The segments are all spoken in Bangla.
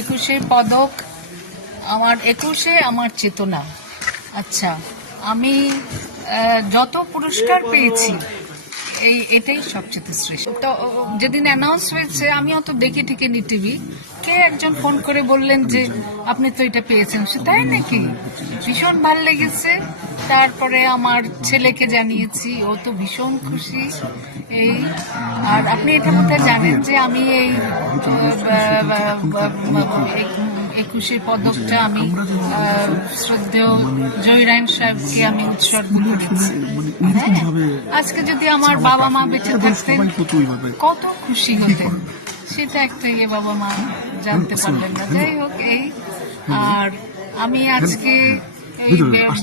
21শে পদক, আমার 21শে আমার চেতনা। আচ্ছা, আমি যত পুরস্কার পেয়েছি এটাই সবচেয়ে শ্রেষ্ঠ। তো যেদিন অ্যানাউন্স হয়েছে আমি অত দেখে ঠেকে নি টিভি, কে একজন ফোন করে বললেন যে আপনি তো এটা পেয়েছেন। সে তাই নাকি, ভীষণ ভাল লেগেছে। তারপরে আমার ছেলেকে জানিয়েছি, ও তো ভীষণ খুশি। এই আর আপনি এটা বোধহয় জানেন যে আমি এই 21শে পদকটা আমি শ্রদ্ধেয় জয়রাইন সাহেবকে আমি উৎসর্গ করেছি। আজকে যদি আমার বাবা মা বেঁচে থাকতেন কত খুশি হতেন, সেটা একটা বাবা মা জানতে পারলেন না। যাই হোক, এই আর আমি আজকে এই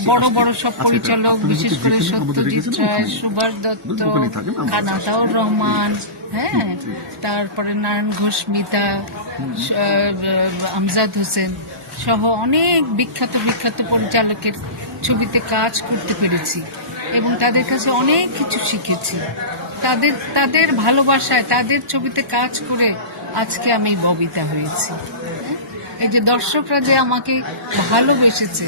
বড় বড় সব পরিচালক, বিশেষ করে সত্যজিৎ রায়, সুভাষ দত্ত, কানাদাউর রহমান, হ্যাঁ, তারপরে নারায়ণ ঘোষ, মিতা, আমজাদ হোসেন সহ অনেক বিখ্যাত বিখ্যাত পরিচালকের ছবিতে কাজ করতে পেরেছি এবং তাদের কাছে অনেক কিছু শিখেছি। তাদের ভালোবাসায়, তাদের ছবিতে কাজ করে আজকে আমি ববিতা হয়েছি। এই যে দর্শকরা যে আমাকে ভালোবেসেছে।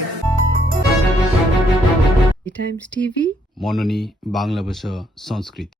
টাইমস টিভি মননী বাংলা ভাষা সংস্কৃতি।